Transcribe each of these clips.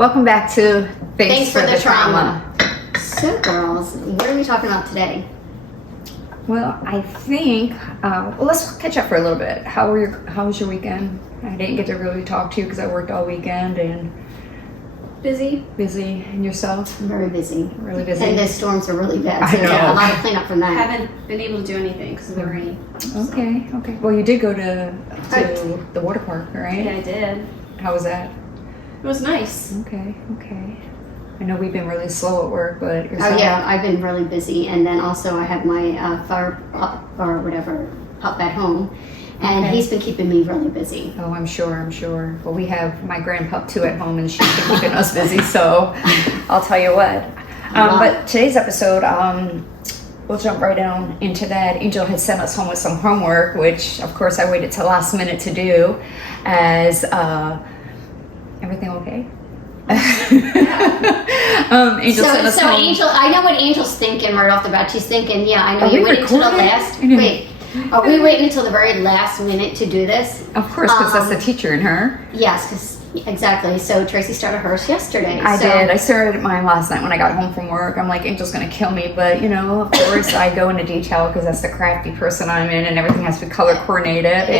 Welcome back to Thanks for the Trauma. So, girls, what are we talking about today? Well, I think, let's catch up for a little bit. How was your weekend? I didn't get to really talk to you because I worked all weekend and... Busy. And yourself? Very busy. Really busy. And the storms are really bad. So I know. yeah, a lot of cleanup from that. Haven't been able to do anything because of the rain. Okay. Well, you did go to the water park, right? Yeah, I did. How was that? It was nice. Okay. I know we've been really slow at work, but yourself? Oh yeah, I've been really busy, and then also I have my fire pup or whatever pup at home, and he's been keeping me really busy. Oh, I'm sure. Well, we have my grandpup too at home, and she's been keeping us busy. So, I'll tell you what. But today's episode, we'll jump right down into that. Angel had sent us home with some homework, which of course I waited till last minute to do. As everything okay? Angel sent us home. Angel, I know what Angel's thinking right off the bat. She's thinking, yeah, I know Are you we waited until the recording? last. Wait, are we waiting until the very last minute to do this? Of course, because that's the teacher in her. Yes, exactly. So Tracy started hers yesterday. I did. I started mine last night when I got home from work. I'm like, Angel's gonna kill me, but of course I go into detail because that's the crafty person I'm in, and everything has to be color coordinated.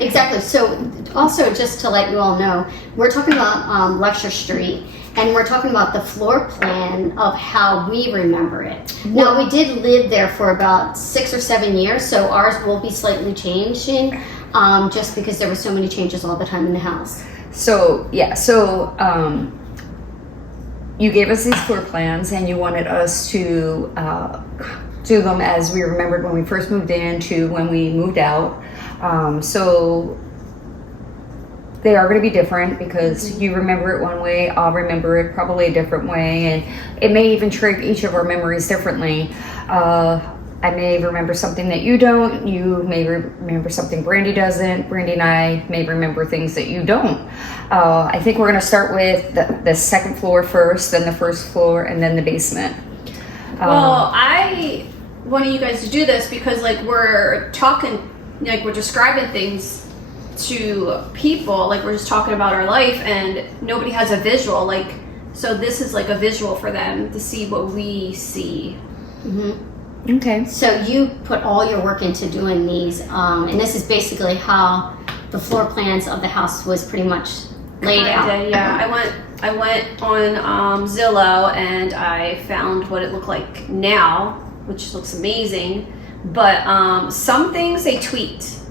Exactly. So also just to let you all know, we're talking about Lesher Street, and we're talking about the floor plan of how we remember it. Now, we did live there for about 6 or 7 years, so ours will be slightly changing, just because there were so many changes all the time in the house. So you gave us these floor plans, and you wanted us to do them as we remembered when we first moved in to when we moved out. So they are going to be different because you remember it one way, I'll remember it probably a different way, and it may even trigger each of our memories differently. I may remember something that you don't, you may remember something Brandy doesn't, Brandy and I may remember things that you don't. I think we're going to start with the second floor first, then the first floor, and then the basement. Well, I wanted you guys to do this because we're talking, we're describing things to people, we're just talking about our life, and nobody has a visual, so this is a visual for them to see what we see. Mm-hmm. Okay. So you put all your work into doing these, and this is basically how the floor plans of the house was pretty much laid out. I did, yeah. I went on Zillow and I found what it looked like now, which looks amazing, but some things they tweaked.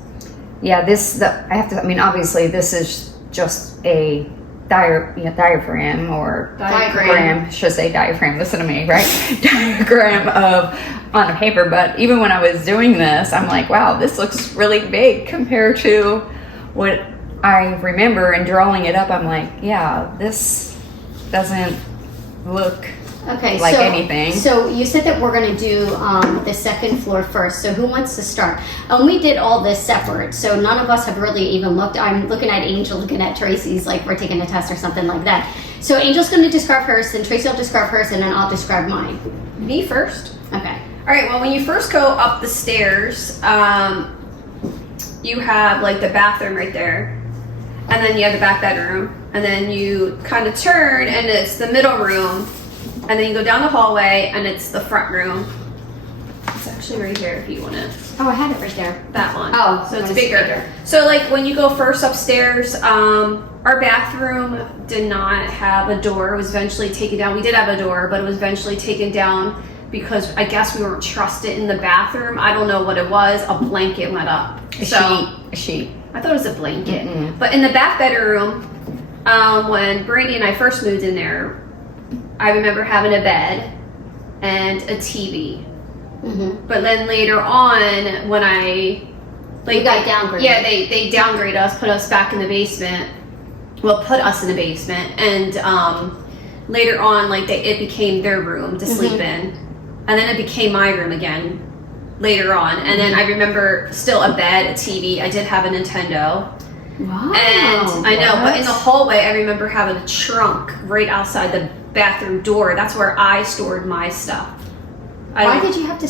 Yeah, obviously this is just a diagram or diagram, should say diaphragm, listen to me, right? Diagram on a paper, but even when I was doing this, I'm like, wow, this looks really big compared to what I remember, and drawing it up, I'm like, yeah, this doesn't look like anything. So you said that we're going to do the second floor first. So who wants to start? We did all this separate, so none of us have really even looked. I'm looking at Angel, looking at Tracy's, like we're taking a test or something like that. So Angel's going to describe hers, and Tracy will describe hers, and then I'll describe mine. Me first? Okay. All right, well, when you first go up the stairs, you have the bathroom right there, and then you have the back bedroom, and then you kind of turn and it's the middle room, and then you go down the hallway and it's the front room. It's actually right here if you want to. Oh, I had it right there. That one. Oh, so it's bigger. So when you go first upstairs, our bathroom did not have a door. It was eventually taken down. We did have a door, but it was eventually taken down because I guess we weren't trusted in the bathroom. I don't know what it was. A blanket went up. A sheet. I thought it was a blanket. But in the back bedroom, when Brandy and I first moved in there, I remember having a bed and a TV. Mm-hmm. But then later on, when we got downgraded. Yeah, they downgraded us, put us back in the basement. Well, put us in the basement, and later on, it became their room to sleep in, and then it became my room again later on. And then I remember still a bed, a TV. I did have a Nintendo. Wow. And I know, but in the hallway, I remember having a trunk right outside the bathroom door. That's where I stored my stuff. Why did you have to?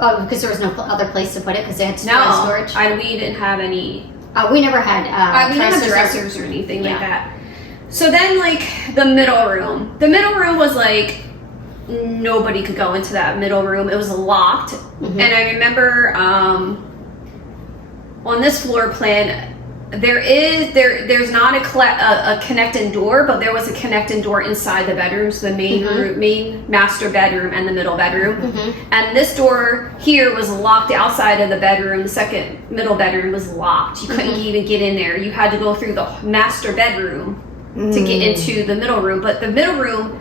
Oh, because there was no other place to put it because they had storage. We didn't have any. We never had. We didn't have dressers or anything like that. So then, like, the middle room. The middle room was like, nobody could go into that middle room. It was locked. And I remember on this floor plan, there's not a connecting door, but there was a connecting door inside the bedrooms, the main master bedroom and the middle bedroom. And this door here was locked outside of the bedroom. The second middle bedroom was locked. You couldn't even get in there. You had to go through the master bedroom to get into the middle room. But the middle room,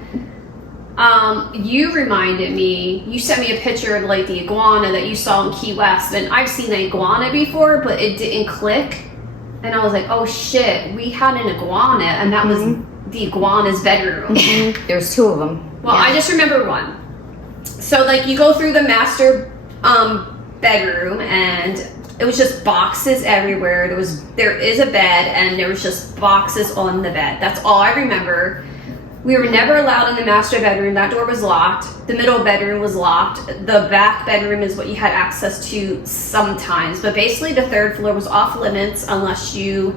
you reminded me, you sent me a picture of like the iguana that you saw in Key West, and I've seen the iguana before, but it didn't click. And I was like, oh shit, we had an iguana, and that was the iguana's bedroom. There's 2 of them. Well, I just remember one. So like you go through the master bedroom, and it was just boxes everywhere. There is a bed, and there was just boxes on the bed. That's all I remember. We were never allowed in the master bedroom. That door was locked. The middle bedroom was locked. The back bedroom is what you had access to sometimes. But basically the 3rd floor was off limits unless you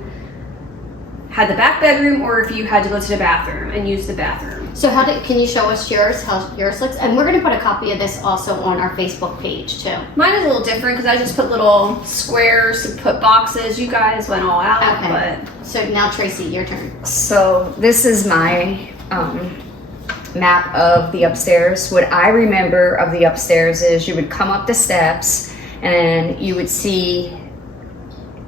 had the back bedroom or if you had to go to the bathroom and use the bathroom. So can you show us yours, how yours looks? And we're going to put a copy of this also on our Facebook page too. Mine is a little different because I just put little squares to put boxes. You guys went all out. Okay. So now Tracy, your turn. So this is my map of the upstairs. What I remember of the upstairs is you would come up the steps and you would see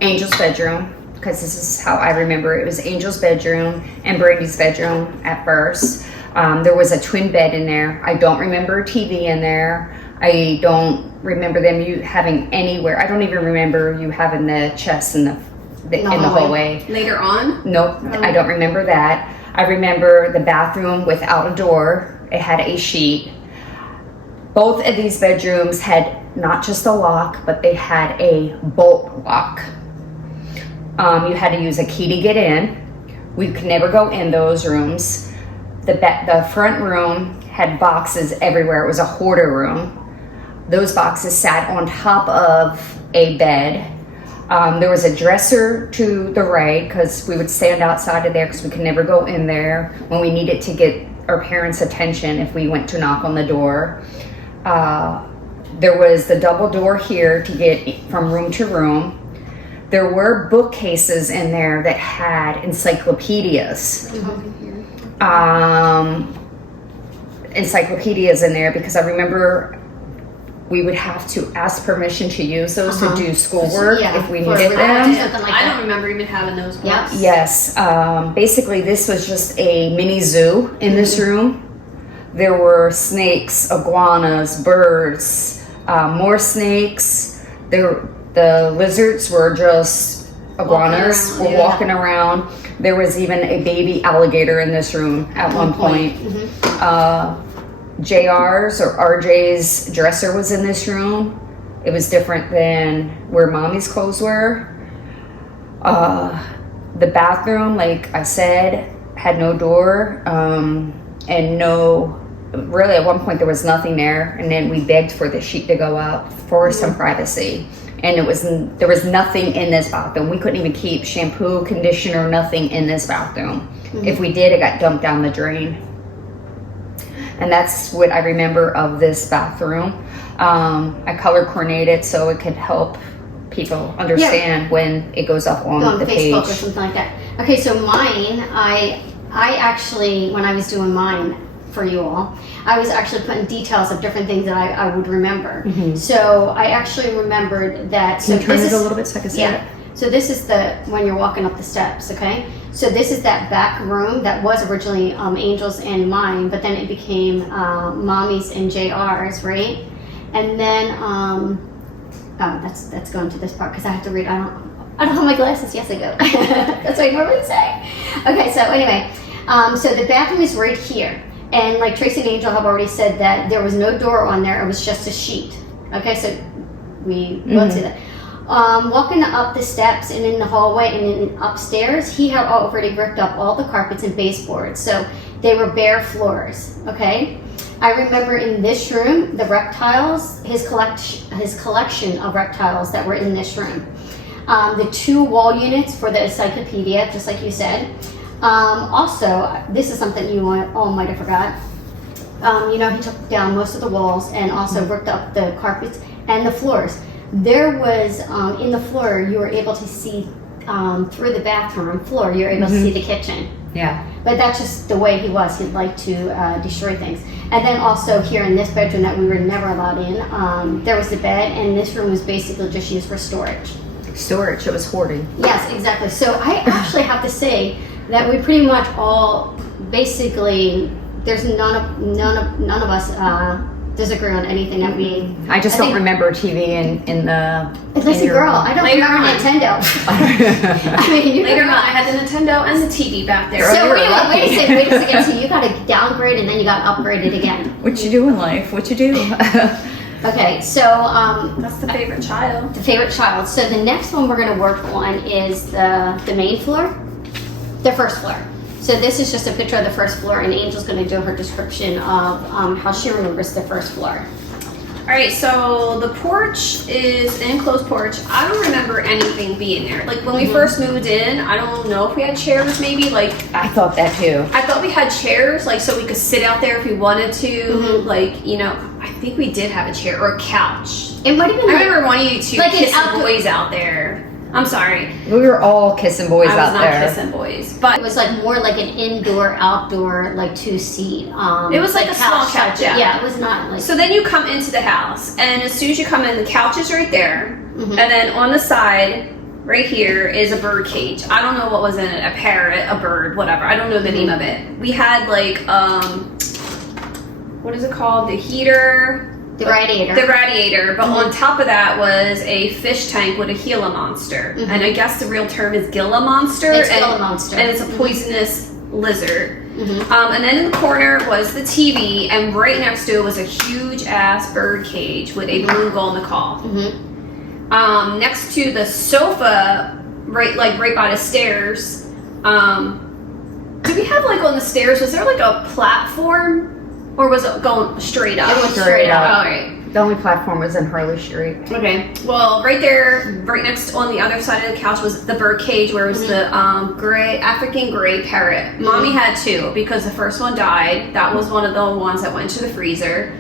Angel's bedroom, because this is how I remember it. It was Angel's bedroom and Brandy's bedroom at first. There was a twin bed in there. I don't remember a TV in there. I don't remember you having anywhere. I don't even remember you having the chest in the hallway. Later on? Nope, I don't remember that. I remember the bathroom without a door. It had a sheet. Both of these bedrooms had not just a lock, but they had a bolt lock. You had to use a key to get in. We could never go in those rooms. The front room had boxes everywhere. It was a hoarder room. Those boxes sat on top of a bed. There was a dresser to the right because we would stand outside of there because we could never go in there when we needed to get our parents' attention if we went to knock on the door. There was the double door here to get from room to room. There were bookcases in there that had encyclopedias. Encyclopedias in there because I remember we would have to ask permission to use those to do schoolwork if we needed them. I don't remember even having those books. Yes. Basically, this was just a mini zoo in this room. There were snakes, iguanas, birds, more snakes. The lizards were just iguanas walking around. There was even a baby alligator in this room at one point. JR's or RJ's dresser was in this room. It was different than where mommy's clothes were. The bathroom, like I said, had no door and really at one point there was nothing there, and then we begged for the sheet to go up for some privacy. And there was nothing in this bathroom. We couldn't even keep shampoo, conditioner, nothing in this bathroom. If we did, it got dumped down the drain. And that's what I remember of this bathroom. I color coordinated so it could help people understand when it goes up on the Facebook page. or something like that. Okay, so mine, I actually, when I was doing mine for you all, I was actually putting details of different things that I would remember. So I actually remembered that. So Can you turn it a little bit so I can see it? So this is when you're walking up the steps, okay? So this is that back room that was originally Angel's and mine, but then it became Mommy's and JR's, right? And then, that's going to this part because I have to read. I don't have my glasses. Yes, I do. That's what I normally say. Okay, so anyway, so the bathroom is right here. And like Tracy and Angel have already said that there was no door on there. It was just a sheet. Okay, so we went to that. Walking up the steps and in the hallway and then upstairs, he had already ripped up all the carpets and baseboards. So they were bare floors, okay? I remember in this room, the reptiles, his collection of reptiles that were in this room. The 2 wall units for the encyclopedia, just like you said. Also, this is something you all might have forgot. He took down most of the walls and also worked up the carpets and the floors. There was, in the floor, you were able to see through the bathroom floor, you're able to see the kitchen. Yeah. But that's just the way he was. He'd like to destroy things. And then also here in this bedroom that we were never allowed in, there was the bed, and this room was basically just used for storage. Storage, it was hoarded. Yes, exactly. So I actually have to say that we pretty much all basically, there's none of us disagree on anything that we. I just don't remember TV in the. Listen, girl, I don't remember Nintendo. I mean, Later on, I had the Nintendo and the TV back there. So wait a second. So you got to downgrade and then you got upgraded again. What you do in life? What you do? Okay, so that's the favorite child. The favorite child. So the next one we're going to work on is the main floor, the first floor. So this is just a picture of the first floor, and Angel's going to do her description of how she remembers the first floor. All right, so the porch is an enclosed porch. I don't remember anything being there. Like when we first moved in, I don't know if we had chairs maybe. Like I thought that too. I thought we had chairs, like so we could sit out there if we wanted to. Like, I think we did have a chair or a couch. It might have been. I remember wanting you to like kiss the boys out there. I'm sorry. We were all kissing boys out there. I was not kissing boys, but it was like more like an indoor, outdoor, like 2-seat. It was like a small couch. Yeah, it was not like. So then you come into the house, and as soon as you come in, the couch is right there, and then on the side, right here, is a bird cage. I don't know what was in it, a parrot, a bird, whatever. I don't know the name of it. We had like what is it called? The heater. The radiator. The radiator, but on top of that was a fish tank with a Gila monster. And I guess the real term is Gila monster. It's Gila monster. And it's a poisonous lizard. And then in the corner was the TV, and right next to it was a huge ass bird cage with a blue golden call. Next to the sofa, right by the stairs, did we have like on the stairs, was there like a platform? Or was it going straight up? It was straight up. All right. The only platform was in Harley Street. Okay. Well, right there, right next on the other side of the couch was the bird cage, where it was the African gray parrot. Mommy had two because the first one died. That was one of the ones that went to the freezer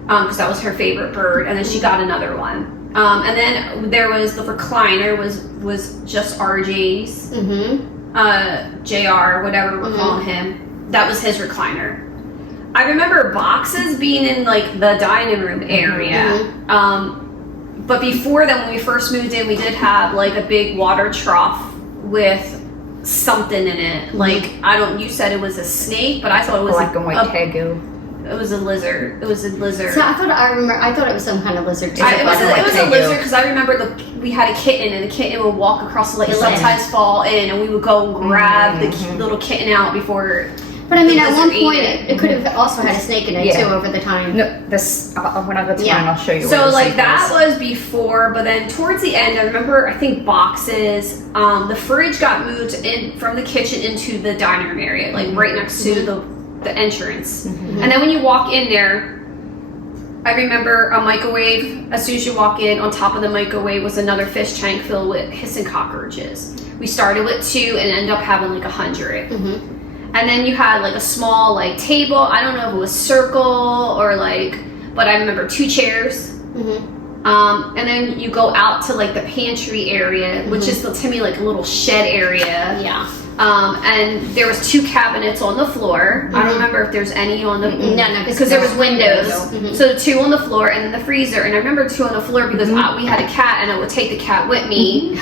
because that was her favorite bird, and then she got another one. And then there was the recliner was just RJ's, JR, whatever we're calling him. That was his recliner. I remember boxes being in like the dining room area. But before then, when we first moved in, we did have like a big water trough with something in it. Like you said it was a snake, but I thought it was black and white tegu. It was a lizard. It was a lizard. So I thought it was some kind of lizard too. It was a lizard because I remember we had a kitten, and the kitten would walk across the lake and sometimes fall in, and we would go grab the little kitten out before. But I mean, at one point, it could have also had a snake in it too over the time. No, this when I go to mine, I'll show you. So like that was before, but then towards the end, I remember I think boxes. The fridge got moved in from the kitchen into the dining room area, like right next to the entrance. And then when you walk in there, I remember a microwave. As soon as you walk in, on top of the microwave was another fish tank filled with hissing cockroaches. We started with 2 and ended up having like 100. And then you had like a small like table. I don't know if it was circle or like, but I remember 2 chairs. And then you go out to like the pantry area, which is to me like a little shed area. Yeah. And there was 2 cabinets on the floor. I don't remember if there's any on the no, because there was windows. So 2 on the floor, and then the freezer. And I remember 2 on the floor because we had a cat, and I would take the cat with me.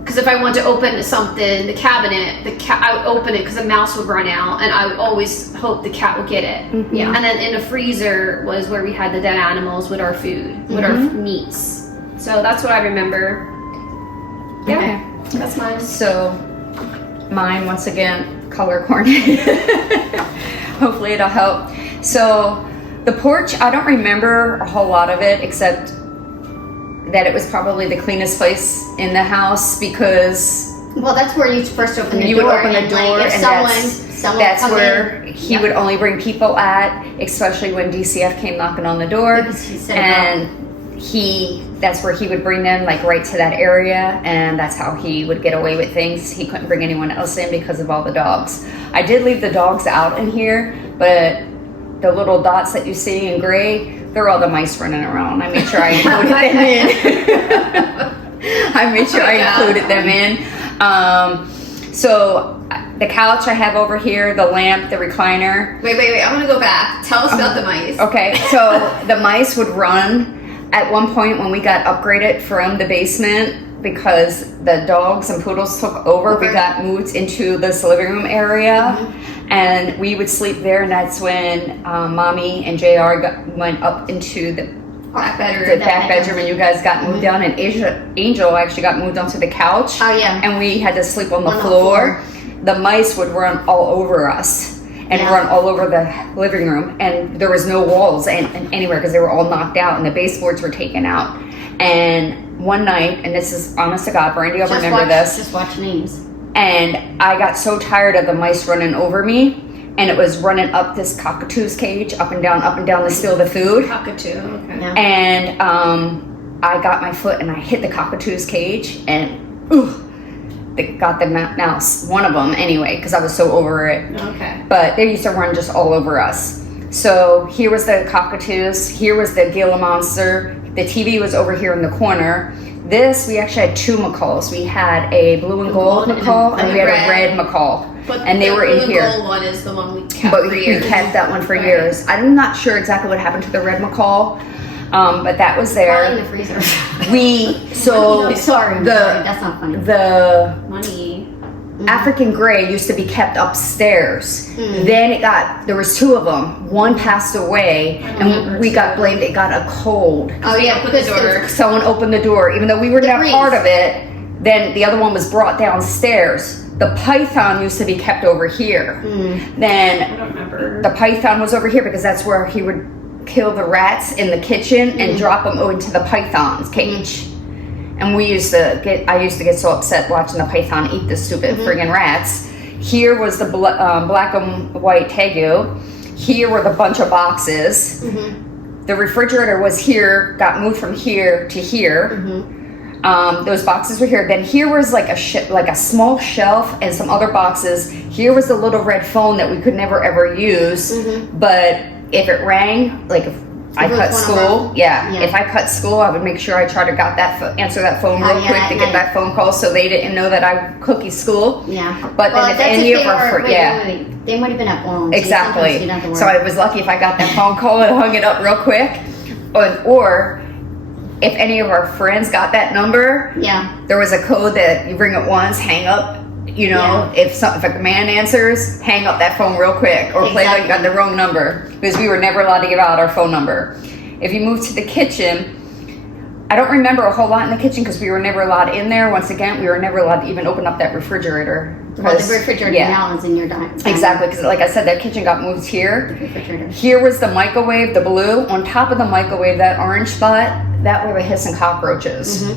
Because if I wanted to open something, the cabinet, I would open it because the mouse would run out, and I would always hope the cat would get it. Yeah. And then in the freezer was where we had the dead animals with our food, with our meats. So that's what I remember. Yeah, that's mine. So mine, once again, color coordinated. Hopefully it'll help. So the porch, I don't remember a whole lot of it except that it was probably the cleanest place in the house because well, that's where you first open the door. You would open the door, like, if and someone that's where he would only bring people at, especially when DCF came knocking on the door. Because he said, and that's where he would bring them, like right to that area, and that's how he would get away with things. He couldn't bring anyone else in because of all the dogs. I did leave the dogs out in here, but the little dots that you see in gray, they're all the mice running around. I made sure I included them in. I made sure I included them in. So the couch I have over here, the lamp, the recliner. Wait. I'm gonna go back. Tell us about the mice. Okay, so the mice would run. At one point when we got upgraded from the basement because the dogs and poodles took over, we got moved into this living room area, and we would sleep there. And that's when Mommy and JR went up into the back bedroom, and you guys got moved down. And Angel actually got moved onto the couch. Oh yeah. And we had to sleep on the floor. The mice would run all over us. And run all over the living room, and there was no walls and anywhere because they were all knocked out and the baseboards were taken out. And one night, and this is honest to God, Brandy will remember this. Just watch names. And I got so tired of the mice running over me, and it was running up this cockatoo's cage, up and down to steal the food. Cockatoo, okay. Yeah. And I got my foot and I hit the cockatoo's cage, and they got the mouse, one of them anyway, because I was so over it. Okay. But they used to run just all over us. So here was the cockatoos, here was the Gila monster, the TV was over here in the corner. This, we actually had two macaws. We had a blue and gold macaw, and we had a red macaw. And they were in here. The blue and gold one is the one we kept but for we years. kept that one for years. I'm not sure exactly what happened to the red macaw, but that was there. Probably in the freezer. So sorry, that's not funny. The Money. African gray used to be kept upstairs. Then there was two of them. One passed away, and we got blamed. It got a cold. Oh yeah, because Someone opened the door, even though we were not part of it. Then the other one was brought downstairs. The python used to be kept over here. Then I don't remember. the python was over here because that's where he would kill the rats in the kitchen and drop them into the python's cage. And I used to get so upset watching the python eat the stupid friggin' rats. Here was the black and white tegu. Here were the bunch of boxes. The refrigerator was here, got moved from here to here. Those boxes were here. Then here was like a small shelf and some other boxes. Here was the little red phone that we could never ever use. But if it rang, like if I cut school, if I cut school, I would make sure I tried to answer that phone real quick to get that phone call, so they didn't know that I cookie school. But then if any of our they might have been at home. Exactly. So I was lucky if I got that phone call and hung it up real quick, or if any of our friends got that number, there was a code that you ring it once, hang up. You know, if a man answers, hang up that phone real quick, or play like you got the wrong number, because we were never allowed to give out our phone number. If you move to the kitchen, I don't remember a whole lot in the kitchen because we were never allowed in there. Once again, we were never allowed to even open up that refrigerator. Well, the refrigerator now is in your dining. Exactly, because like I said, that kitchen got moved here. Here was the microwave, the blue. On top of the microwave, that orange spot, that were the hissing cockroaches.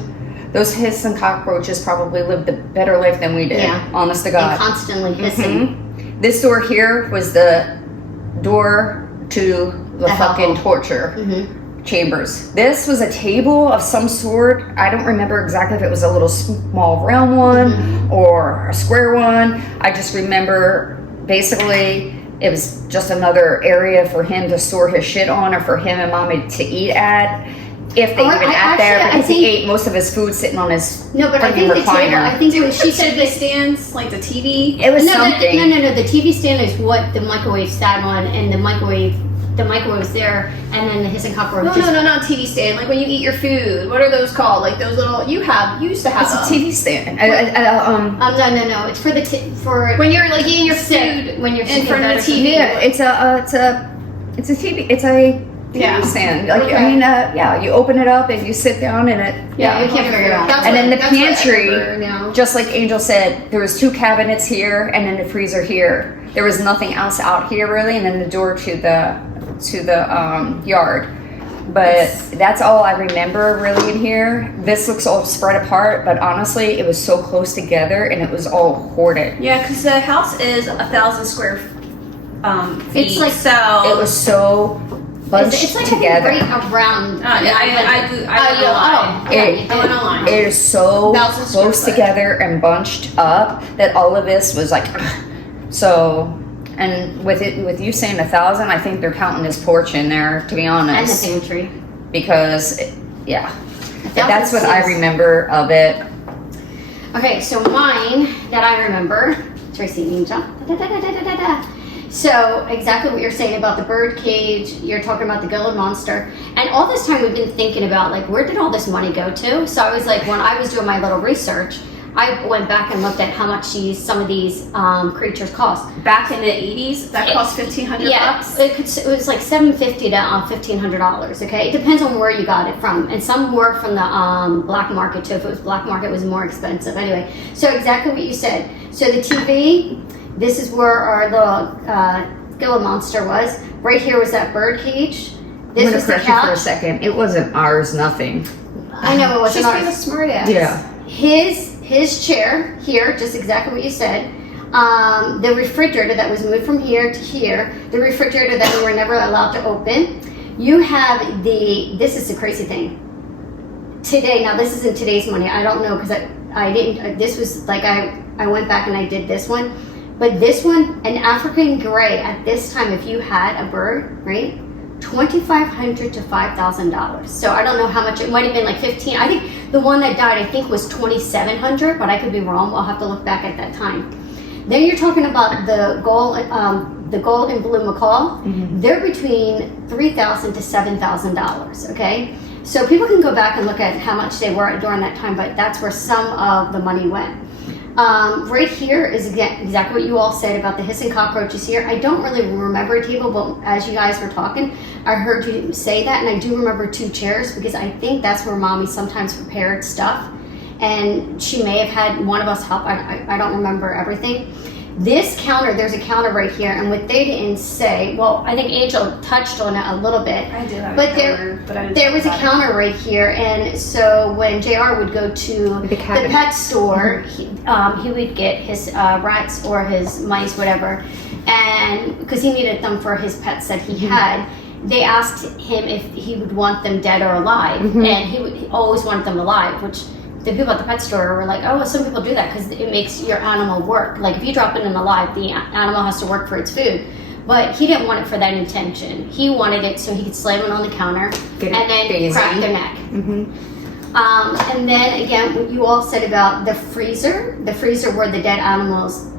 Those hissing cockroaches probably lived a better life than we did, honest to God. And constantly hissing. This door here was the door to the fucking torture chambers. This was a table of some sort. I don't remember exactly if it was a little small round one or a square one. I just remember basically it was just another area for him to store his shit on, or for him and Mommy to eat at. If they even ate there, because he ate most of his food sitting on his recliner. I think when she said the stands, like the TV. It was something. No. The TV stand is what the microwave sat on, and the microwave was there, and then the hissing cockroach. No, not TV stand. Like when you eat your food, what are those called? Like those little you used to have. It's a TV stand. No. It's for for when you're like eating your food when you're in front of the TV. Yeah, it's a TV. It's a TV stand. Like I mean, you open it up and you sit down in it. You can't figure it out. And then the pantry, just like Angel said, there was 2 cabinets here, and then the freezer here. There was nothing else out here really, and then the door to the yard. But that's all I remember really in here. This looks all spread apart, but honestly, it was so close together, and it was all hoarded. Yeah, because the house is 1,000 square feet. It's like it was so bunched it's like together. right around. I went online. It is so Thousands close square foot. together and bunched up that all of this was like, so. And with you saying 1,000, I think they're counting this porch in there, to be And the honest, pantry. because yeah, 1,000 that's what I seems- remember of it. Okay, so mine that I remember, Tracy, you jump. So exactly what you're saying about the bird cage. You're talking about the Gila monster, and all this time we've been thinking about like where did all this money go to? So I was like, when I was doing my little research, I went back and looked at how much some of these creatures cost. Back in the 80s, that cost $1,500 bucks. It was like $750 to $1,500. Okay, it depends on where you got it from, and some were from the black market too. If it was black market, it was more expensive. Anyway, so exactly what you said. So the TV, this is where our little Gila monster was. Right here was that bird cage. This was the I'm gonna correct you for a couch. second. It wasn't ours, nothing. I know it wasn't She's being a ours. smart ass. Yeah. His chair here, just exactly what you said. The refrigerator that was moved from here to here. The refrigerator that we were never allowed to open. You have this is the crazy thing. Today, now this isn't today's money. I don't know because I didn't. This was like I went back and I did this one, but this one, an African gray at this time, if you had a bird, right? $2,500 to $5,000. So I don't know how much. It might have been like 15. I think the one that died, I think, was $2,700, but I could be wrong. We'll have to look back at that time. Then you're talking about the gold and blue macaw. Mm-hmm. They're between $3,000 to $7,000. Okay, so people can go back and look at how much they were during that time, but that's where some of the money went. Right here is again exactly what you all said about the hissing cockroaches here. I don't really remember a table, but as you guys were talking, I heard you say that, and I do remember 2 chairs because I think that's where Mommy sometimes prepared stuff, and she may have had one of us help. I don't remember everything. This counter, there's a counter right here, and what they didn't say, well, I think Angel touched on it a little bit. I do have But a counter, but I didn't there was a talk about counter right here, and so when JR would go to The the cabinet. pet store, he would get his rats or his mice, whatever, and because he needed them for his pets that he had. They asked him if he would want them dead or alive, and he always wanted them alive, which the people at the pet store were like, oh, well, some people do that because it makes your animal work. Like if you drop it in alive, the animal has to work for its food. But he didn't want it for that intention. He wanted it so he could slam it on the counter Get it and then phasing. crack their neck. Mm-hmm. And then again, what you all said about the freezer where the dead animals,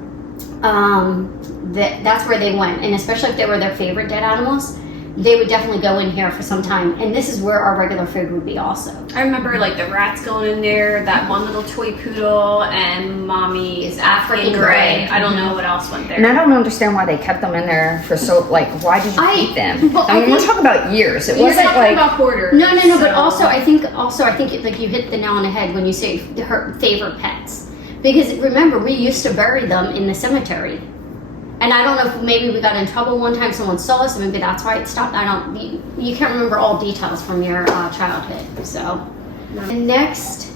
that's where they went. And especially if they were their favorite dead animals, they would definitely go in here for some time. And this is where our regular food would be also. I remember like the rats going in there, that one little toy poodle, and Mommy's African gray. I don't know what else went there. And I don't understand why they kept them in there for so, like, why did you keep them? well, I mean, I we're think- talking about years. It You're wasn't talking like, about hoarders. No, but so- I think like you hit the nail on the head when you say her favorite pets. Because remember, we used to bury them in the cemetery. And I don't know if maybe we got in trouble one time, someone saw us, and maybe that's why it stopped. You can't remember all details from your childhood. So, the next,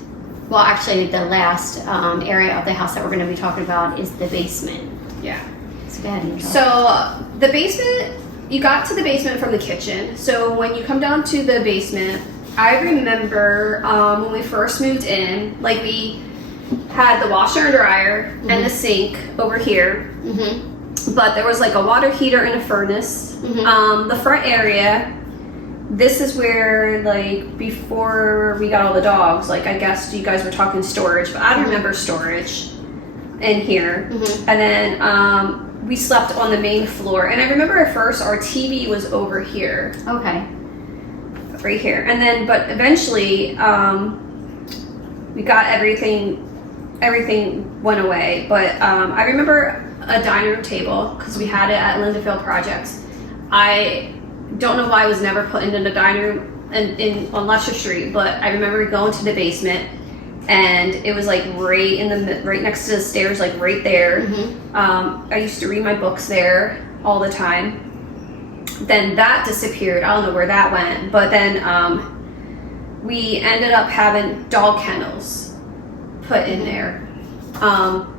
well, actually, the last area of the house that we're going to be talking about is the basement. Yeah. So go ahead, Angel. So the basement, you got to the basement from the kitchen. So when you come down to the basement, I remember when we first moved in, like we had the washer and dryer and the sink over here. Mm-hmm. But there was like a water heater and a furnace. Mhm. The front area, this is where like before we got all the dogs, like I guess you guys were talking storage, but I don't remember storage in here. Mhm. And then we slept on the main floor. And I remember at first our TV was over here, Okay. right here. And then, but eventually we got everything went away. But I remember a dining room table because we had it at Lindenfield Projects. I don't know why it was never put into the dining room on Lesher Street, but I remember going to the basement and it was like right next to the stairs, like right there. Mm-hmm. I used to read my books there all the time. Then that disappeared. I don't know where that went, but then we ended up having dog kennels put in there.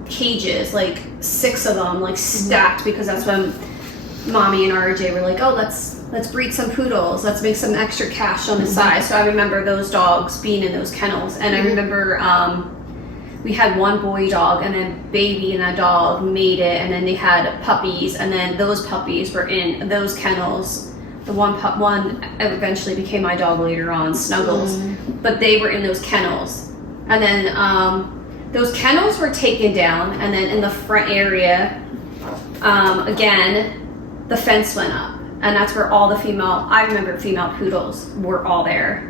Cages, like 6 of them, like stacked, because that's when Mommy and RJ were like, oh, let's let's breed some poodles. Let's make some extra cash on the side. So I remember those dogs being in those kennels. And I remember we had one boy dog, and then baby and that dog made it, and then they had puppies, and then those puppies were in those kennels. The one eventually became my dog later on, Snuggles, but they were in those kennels. And then those kennels were taken down, and then in the front area, again, the fence went up, and that's where all the female poodles were all there.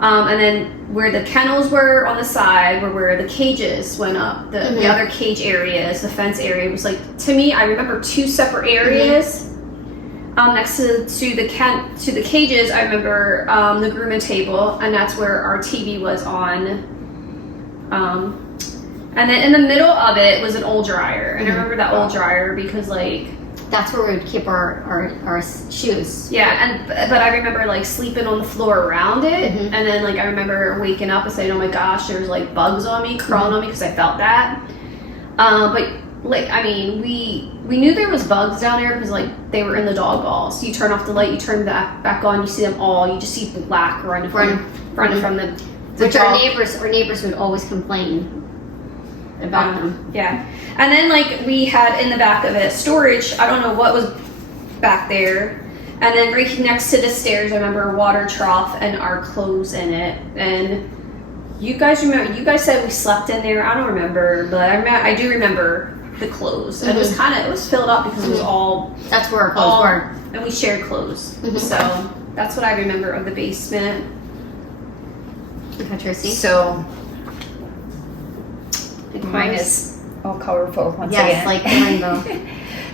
And then where the kennels were on the side were where the cages went up. The other cage areas, the fence area was like, to me, I remember two separate areas. Next to the cages, I remember the grooming table, and that's where our TV was on. And then in the middle of it was an old dryer, and I remember that old dryer because like. That's where we would keep our shoes. Yeah, but I remember like sleeping on the floor around it, and then like I remember waking up and saying, "Oh my gosh, there's like bugs on me, crawling on me," because I felt that. But like I mean, we knew there was bugs down there because like they were in the dog balls. You turn off the light, you turn that back on, you see them all. You just see black running from the which dog. our neighbors would always complain about them. Yeah. And then like we had in the back of it storage, I don't know what was back there. And then right next to the stairs, I remember a water trough and our clothes in it. And you guys said we slept in there. I don't remember, but I do remember the clothes. And it was filled up because it was all. That's where our clothes were. And we shared clothes. So that's what I remember of the basement. Okay, Tracy. So mine is all colorful once again. Yes, like the rainbow.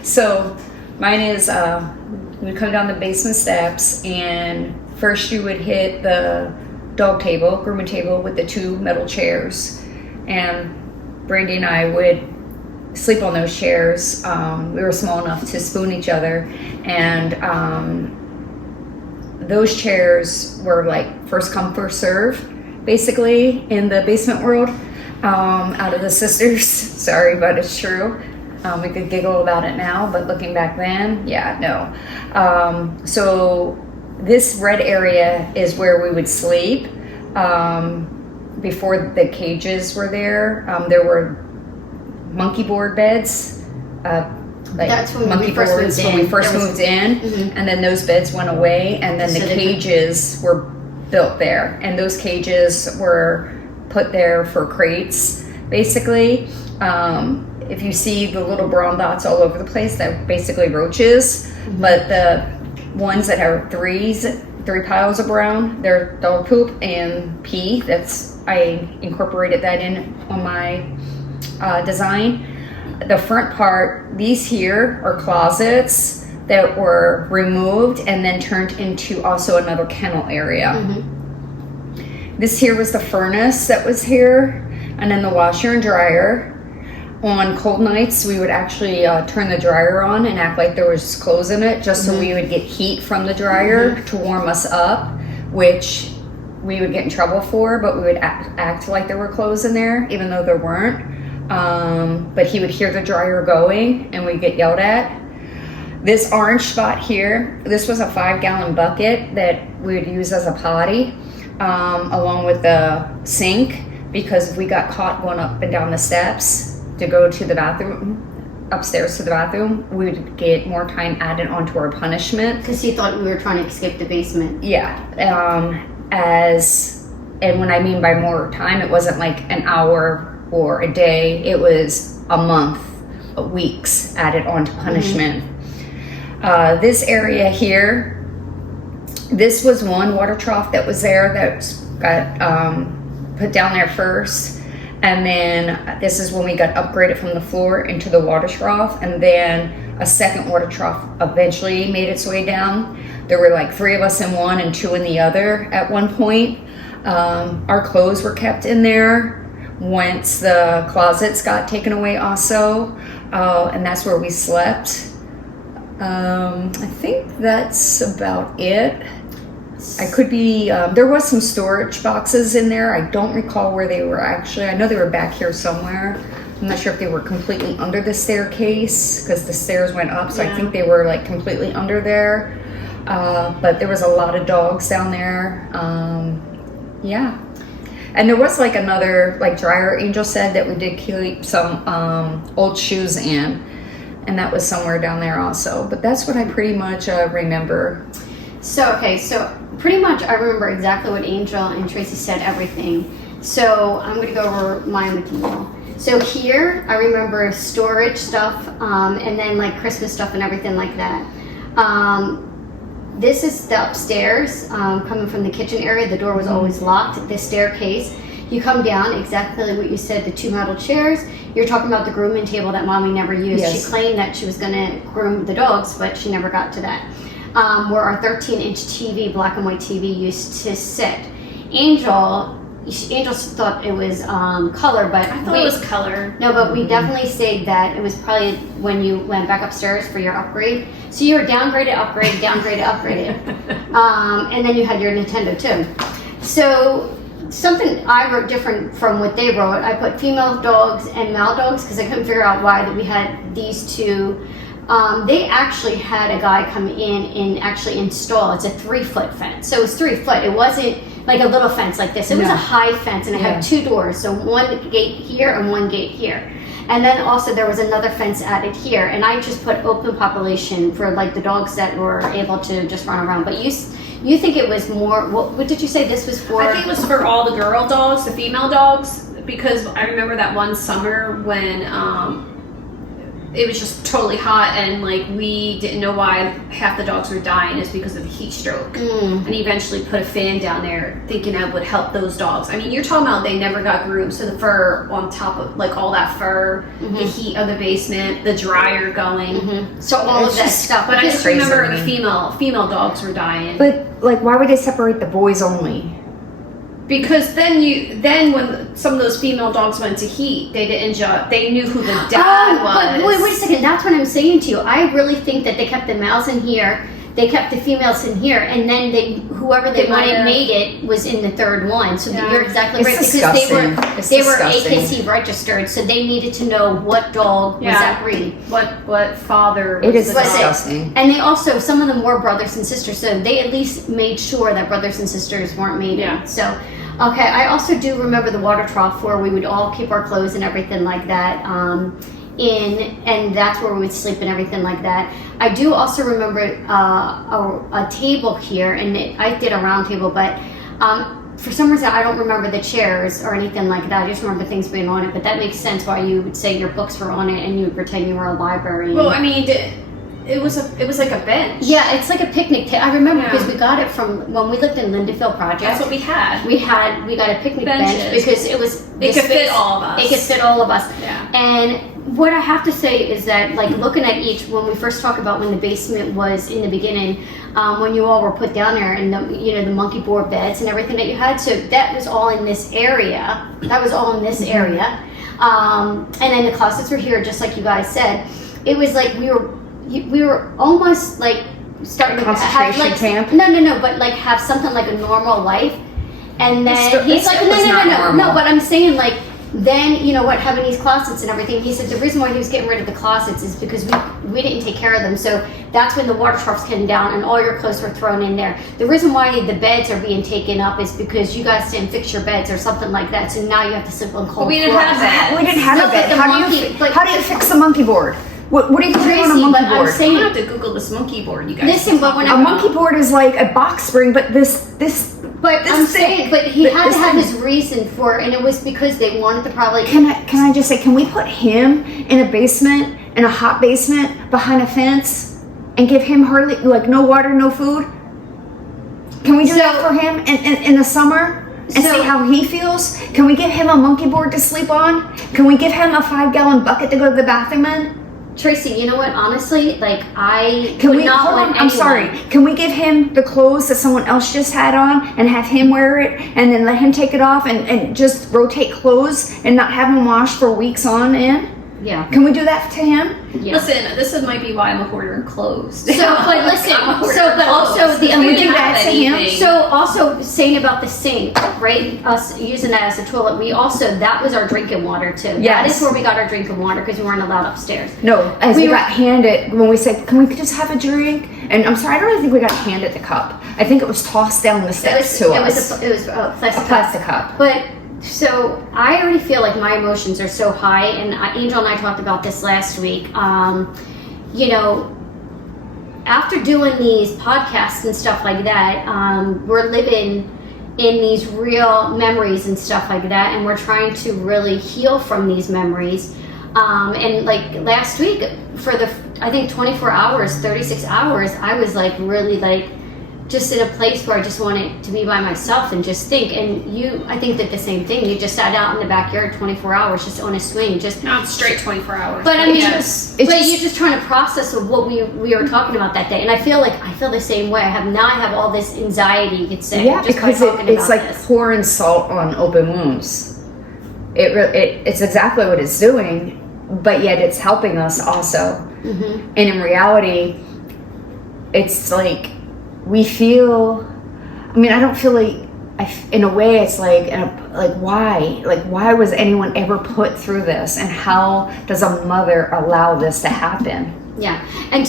So mine is you would come down the basement steps, and first you would hit the grooming table with the two metal chairs, and Brandy and I would sleep on those chairs. We were small enough to spoon each other, and those chairs were like first come first serve basically in the basement world. Out of the sisters. Sorry, but it's true. We could giggle about it now, but looking back then, yeah, no. So this red area is where we would sleep. Before the cages were there, there were monkey board beds. That's when monkey we first boards moved in. when we first moved in, and then those beds went away, and then the cages were built there, and those cages were put there for crates, basically. If you see the little brown dots all over the place, they're basically roaches, but the ones that have three piles of brown, they're dog poop and pee. I incorporated that in on my design. The front part, these here are closets that were removed and then turned into also another kennel area. This here was the furnace that was here, and then the washer and dryer. On cold nights, we would actually turn the dryer on and act like there was clothes in it, just so we would get heat from the dryer to warm us up, which we would get in trouble for, but we would act like there were clothes in there, even though there weren't. But he would hear the dryer going, and we'd get yelled at. This orange spot here, this was a 5-gallon bucket that we would use as a potty. Along with the sink, because if we got caught going up and down the steps to go to the bathroom, upstairs to the bathroom, we would get more time added onto our punishment. Because he thought we were trying to escape the basement. Yeah. And when I mean by more time, it wasn't like an hour or a day, it was a month, weeks added onto punishment. This area here, this was one water trough that was there that got put down there first, and then this is when we got upgraded from the floor into the water trough, and then a second water trough eventually made its way down. There were like 3 of us in one and 2 in the other at one point. Our clothes were kept in there once the closets got taken away also, and that's where we slept. I think that's about it. I could be, there was some storage boxes in there. I don't recall where they were actually. I know they were back here somewhere. I'm not sure if they were completely under the staircase because the stairs went up, so I think they were like completely under there. But there was a lot of dogs down there. Yeah. And there was like another like dryer. Angel said that we did keep some old shoes in, and that was somewhere down there also. But that's what I pretty much remember. So pretty much I remember exactly what Angel and Tracy said, everything. So I'm going to go over mine with you all. So here I remember storage stuff, and then like Christmas stuff and everything like that. This is the upstairs, coming from the kitchen area. The door was always locked. The staircase. You come down, exactly what you said, the 2 metal chairs. You're talking about the grooming table that Mommy never used. Yes. She claimed that she was going to groom the dogs, but she never got to that. Where our 13-inch TV, black and white TV, used to sit. Angel thought it was color, but I thought it was color. No, but we definitely said that it was probably when you went back upstairs for your upgrade. So you were downgraded, upgraded. And then you had your Nintendo too. So something I wrote different from what they wrote. I put female dogs and male dogs because I couldn't figure out why that we had these two. They actually had a guy come in and actually install. It's a 3-foot fence. So it was 3 foot. It wasn't like a little fence like this. It was a high fence, and it had 2 doors. So 1 gate here and 1 gate here. And then also there was another fence added here. And I just put open population for like the dogs that were able to just run around. But you think it was more, what did you say this was for? I think it was for all the girl dogs, the female dogs, because I remember that one summer when it was just totally hot, and like we didn't know why half the dogs were dying is because of the heat stroke. And he eventually put a fan down there thinking that would help those dogs. I mean, you're talking about they never got groomed, so the fur on top of like all that fur, the heat of the basement, the dryer going, so all of that stuff. But I just crazy. remember the female dogs were dying. But like, why would they separate the boys only? Because then when some of those female dogs went to heat, they didn't they knew who the dad was. But wait a second, that's what I'm saying to you. I really think that they kept the males in here, they kept the females in here, and then whoever they wanted made it was in the third one. So you're exactly right, because they were AKC registered, so they needed to know what dog was that breed. What father was It is the dog. disgusting. And they also, some of them were brothers and sisters, so they at least made sure that brothers and sisters weren't mated. Yeah. So, okay, I also do remember the water trough where we would all keep our clothes and everything like that and that's where we would sleep and everything like that. I do also remember a table here, and I did a round table, but for some reason I don't remember the chairs or anything like that. I just remember things being on it, but that makes sense why you would say your books were on it and you would pretend you were a librarian. Well, I mean, it was like a bench. Yeah, it's like a picnic table. I remember because we got it from when we lived in Lindenville Project. That's what we had. We got a picnic bench because it could fit all of us. It could fit all of us. Yeah. And what I have to say is that, like, looking at each, when we first talk about when the basement was in the beginning, when you all were put down there, and the monkey board beds and everything that you had, so that was all in this area. And then the closets were here, just like you guys said. It was like we were almost like starting to have like camp. No, but like have something like a normal life. And then he's like, no. But I'm saying, like, then having these closets and everything. He said the reason why he was getting rid of the closets is because we didn't take care of them. So that's when the water troughs came down and all your clothes were thrown in there. The reason why the beds are being taken up is because you guys didn't fix your beds or something like that. So now you have to sleep on cold. But we didn't floors. have beds. We didn't have No, a bed. but How do you fix a monkey board? What are you putting on a Tracy, monkey but I'm board? saying- You have to Google this monkey board, you guys. Listen, but when A monkey board is like a box spring, but this. But This I'm thing- saying, but he but had this to have thing- his reason for it, and it was because they wanted to probably. Can I just say, can we put him in a basement, in a hot basement, behind a fence, and give him hardly, like, no water, no food? Can we do that for him in the summer? And see how he feels? Can we give him a monkey board to sleep on? Can we give him a 5-gallon bucket to go to the bathroom in? Tracy, you know what? Honestly, like, I Can would we not hold want on? I'm anyone- sorry. Can we give him the clothes that someone else just had on and have him wear it, and then let him take it off and just rotate clothes and not have them washed for weeks on end? Yeah. Can we do that to him? Yeah. Listen, this might be why I'm a hoarder in clothes. So, but listen, I'm a hoarder so, in but clothes. also the Can we other do thing, that to him? anything. so also saying about the sink, right? Us using that as a toilet, that was our drinking water too. That Yes. is where we got our drinking water because we weren't allowed upstairs. No, as we We were- got handed, when we said, can we just have a drink? And I'm sorry, I don't even think we got handed the cup. I think it was tossed down the steps to us. It was a plastic A plastic cup. But so I already feel like my emotions are so high, and Angel and I talked about this last week. You know, after doing these podcasts and stuff like that, we're living in these real memories and stuff like that, and we're trying to really heal from these memories. And like last week, for I think 24 hours, 36 hours, I was like really like just in a place where I just wanted to be by myself and just think. And I think did the same thing. You just sat out in the backyard 24 hours just on a swing, just Not straight 24 hours. But I mean, It's but just- you're just trying to process of what we were talking about that day. And I feel the same way. I have all this anxiety, you could say, Yeah, just by because talking it's about like this. pouring salt on open wounds. It's exactly what it's doing, but yet it's helping us also. Mm-hmm. And in reality, it's like we feel. I mean, I don't feel like. In a way, it's like why? Like, why was anyone ever put through this? And how does a mother allow this to happen? Yeah, and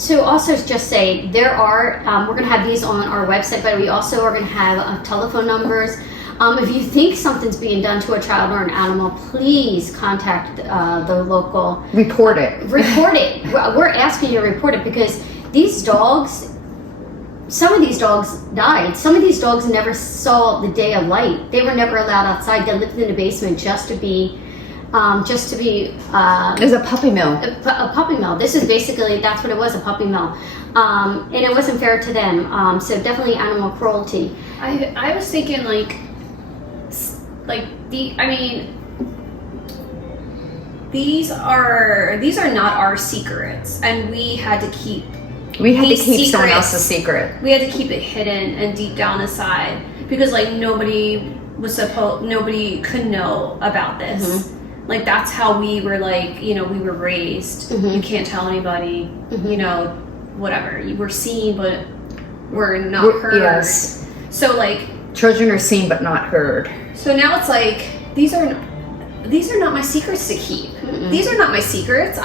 to also just say there are we're going to have these on our website, but we also are going to have telephone numbers. If you think something's being done to a child or an animal, please contact the local. Report it. Report it. We're asking you to report it because these dogs. Some of these dogs died. Some of these dogs never saw the day of light. They were never allowed outside. They lived in the basement just to be. There's a puppy mill. A puppy mill. This is basically, that's what it was, a puppy mill. And it wasn't fair to them. So definitely animal cruelty. I was thinking these are not our secrets, and we had to keep. We had to These keep someone secrets. else's secret. We had to keep it hidden and deep down inside because nobody could know about this. Mm-hmm. Like that's how we were we were raised. Mhm. You can't tell anybody, Mhm. whatever. You were seen but we're not heard. Yes. So Children are seen but not heard. so now it's like these are not my secrets to keep. Mm-mm. These are not my secrets.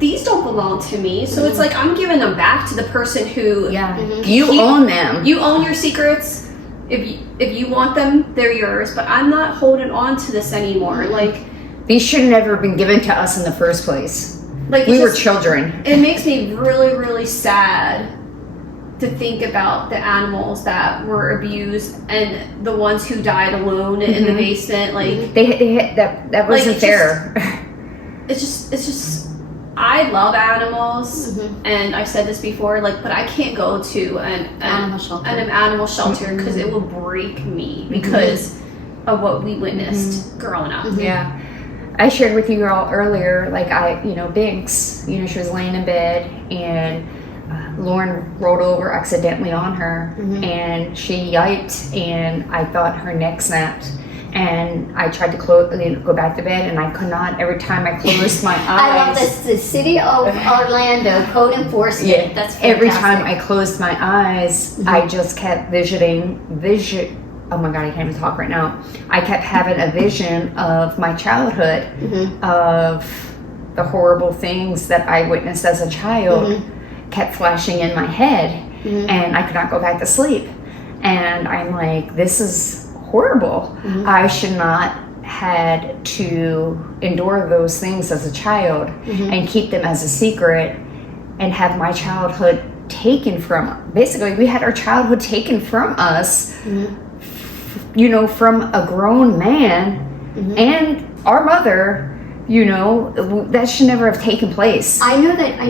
These don't belong to me. So it's like I'm giving them back to the person who Yeah. Mhm. You own them. You own your secrets. If you want them, they're yours. But I'm not holding on to this anymore. These should never have been given to us in the first place. Like We it's were just- children. It makes me really, really sad to think about the animals that were abused and the ones who died alone in the Mhm. basement. Like That wasn't it's fair. it's just. I love animals, Mhm. and I've said this before. But I can't go to an Animal shelter. an animal shelter because it will break me because of what we witnessed growing up. Mhm. Yeah. I shared with you all earlier, Binks, she was laying in bed and Lauren rolled over accidentally on her Mhm. and she yiped and I thought her neck snapped. And I tried to go back to bed, and I could not. Every time I closed my eyes, I love this. The city of Orlando code enforcement. Yeah, That's every fantastic. time I closed my eyes, Mhm. I just kept oh my god, I can't even talk right now. I kept having a vision of my childhood, Mhm. of the horrible things that I witnessed as a child, Mhm. kept flashing in my head, Mhm. and I could not go back to sleep. And I'm like, this is horrible. Mhm. I should not had to endure those things as a child Mhm. and keep them as a secret and have my childhood taken from. Basically, we had our childhood taken from us, Mhm. from a grown man Mhm. and our mother. That should never have taken place. I know that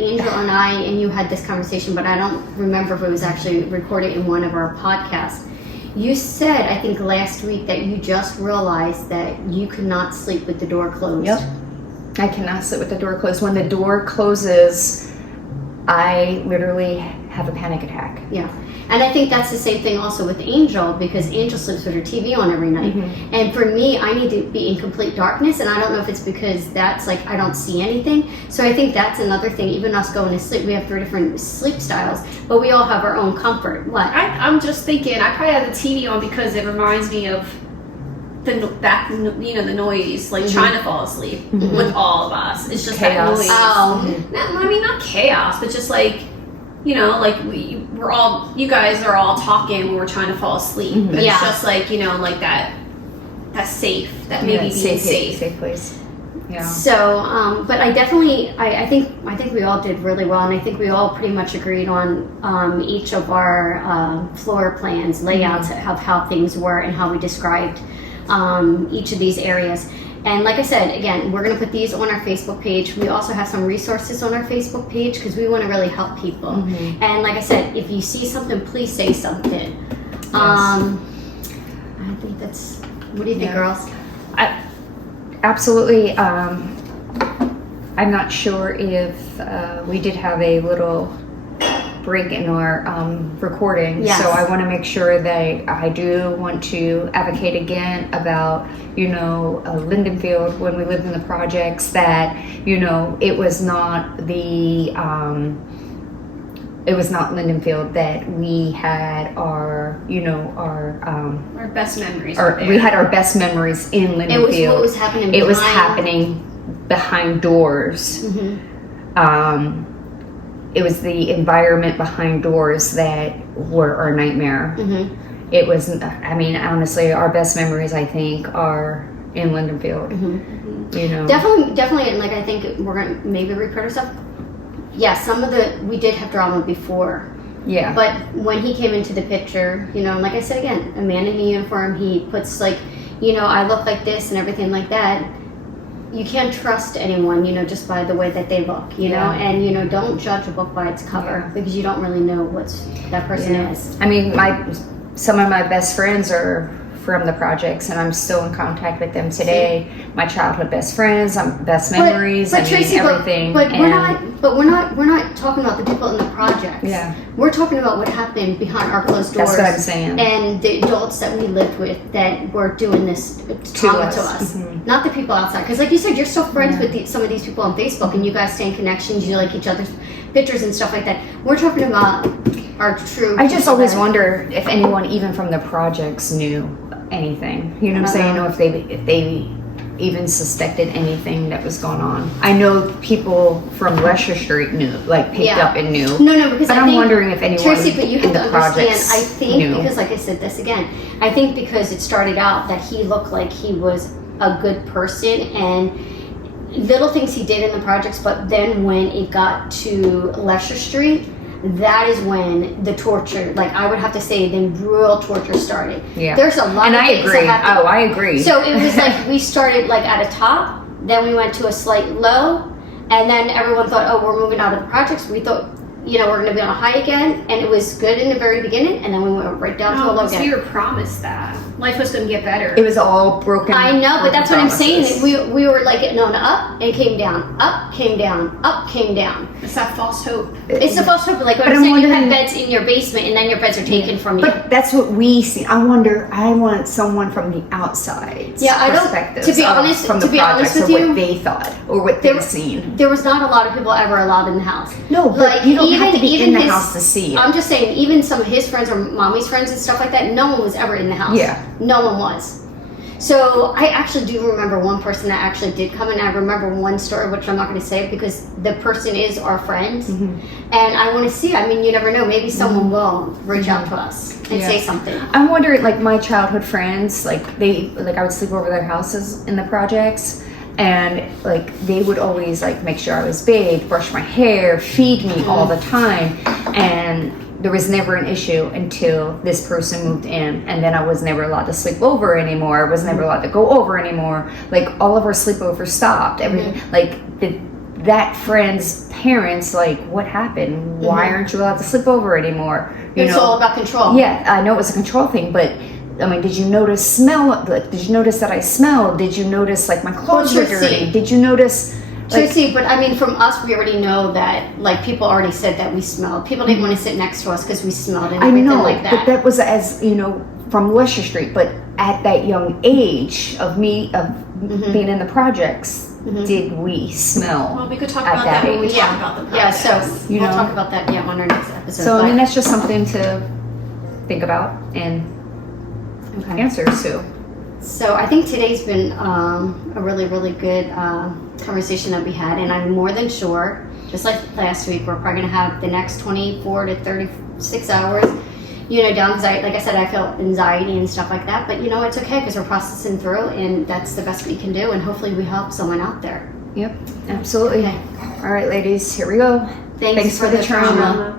Angel and I and you had this conversation, but I don't remember if it was actually recorded in one of our podcasts. You said, I think last week, that you just realized that you could not sleep with the door closed. Yep. I cannot sit with the door closed. When the door closes, I literally have a panic attack. Yeah. And I think that's the same thing also with Angel, because Angel sleeps with her TV on every night. And for me, I need to be in complete darkness, and I don't know if it's because that's like I don't see anything. So I think that's another thing. Even us going to sleep, we have 3 different sleep styles, but we all have our own comfort. What? I'm just thinking, I probably have the TV on because it reminds me of the noise, like trying to fall asleep with all of us. It's just Chaos. that noise. Not chaos, but just like, like we're all, you guys are all talking when we're trying to fall asleep. But it's just like, like that safe, that maybe being safe place. Yeah. So, but I definitely, I think we all did really well, and I think we all pretty much agreed on each of our floor plans, layouts of how things were and how we described each of these areas. And like I said, again, we're going to put these on our Facebook page. We also have some resources on our Facebook page because we want to really help people. And like I said, if you see something, please say something. I think that's, what do you think, girls? Absolutely. I'm not sure if we did have a little break in our recording, so I want to make sure that I do want to advocate again about Lindenfield when we lived in the projects, that it was not Lindenfield that we had our our best memories. We had our best memories in Lindenfield. It was what was happening. It was happening behind doors. It was the environment behind doors that were our nightmare. It was, honestly, our best memories, I think, are in Lindenfield. Definitely, and like I think we're gonna maybe repeat ourselves. Yeah, we did have drama before. Yeah. But when he came into the picture, and like I said again, a man in a uniform, he puts like, I look like this and everything like that. You can't trust anyone, just by the way that they look, and don't judge a book by its cover because you don't really know what that person is. I mean, some of my best friends are from the projects, and I'm still in contact with them today. My childhood best friends, best memories, Tracy, everything. But we're not talking about the people in the projects. Yeah. We're talking about what happened behind our closed doors. That's what I'm saying. And the adults that we lived with that were doing this trauma to us. Not the people outside. Because like you said, you're still friends with some of these people on Facebook, and you guys stay in connections, you like each other's pictures and stuff like that. We're talking about our true. I just always wonder if anyone, even from the projects, knew anything. You know what I'm saying? Or if they even suspected anything that was going on. I know people from Lesher Street knew, picked up and knew. No, because I'm wondering if anyone Tracy, but you have in to the understand, projects I think, knew. because like I said this again, I think because it started out that he looked like he was a good person and little things he did in the projects, but then when it got to Lesher Street, that is when the torture, I would have to say, then brutal torture started. Yeah. There's a lot of things that happened. I agree. So it was like we started at a top, then we went to a slight low, and then everyone thought, oh, we're moving out of the projects. We thought, we're going to be on a high again, and it was good in the very beginning, and then we went right down to a low again. We were promised that life was going to get better. It was all broken. I know, but that's what I'm saying. We were up and came down, up, came down, up, came down. It's that false hope. It's the false hope. Like what I'm saying, you have beds in your basement, and then your beds are taken from you. But that's what we see. I want someone from the outside. Yeah, I don't. To be honest, from the projects, or what they thought, or what they've seen. There was not a lot of people ever allowed in the house. No, but you don't have to be in the house to see it. I'm just saying, even some of his friends or mommy's friends and stuff like that, no one was ever in the house. Yeah. No one was. So I actually do remember one person that actually did come in. I remember one story, which I'm not going to say because the person is our friend. And I want to see, you never know. Maybe someone will reach out to us and say something. I'm wondering, my childhood friends, I would sleep over their houses in the projects. And they would always make sure I was bathed, brush my hair, feed me all the time. And there was never an issue until this person moved in, and then I was never allowed to sleep over anymore. I was never allowed to go over anymore. All of our sleepovers stopped. That friend's parents, what happened? Why aren't you allowed to sleep over anymore? It's all about control. Yeah, I know it was a control thing, but did you notice smell? Did you notice that I smelled? Did you notice my clothes were dirty? Did you notice Tracy, but I mean, from us, we already know that, like, people already said that we smelled. People didn't want to sit next to us because we smelled and I everything know, like but that. that was as from Lesher Street. But at that young age of being in the projects, did we smell? Well, we could talk At about that that when we age. talk about the Yeah, projects. so we'll talk about that on our next episode. So I mean, but- that's just something to think about and okay. answer to. So I think today's been a really, really good conversation that we had, and I'm more than sure, just like last week, we're probably going to have the next 24 to 36 hours, down, because like I said, I felt anxiety and stuff like that, but it's okay because we're processing through, and that's the best we can do, and hopefully we help someone out there. Yep, absolutely. Okay. All right, ladies, here we go. Thanks for the trauma.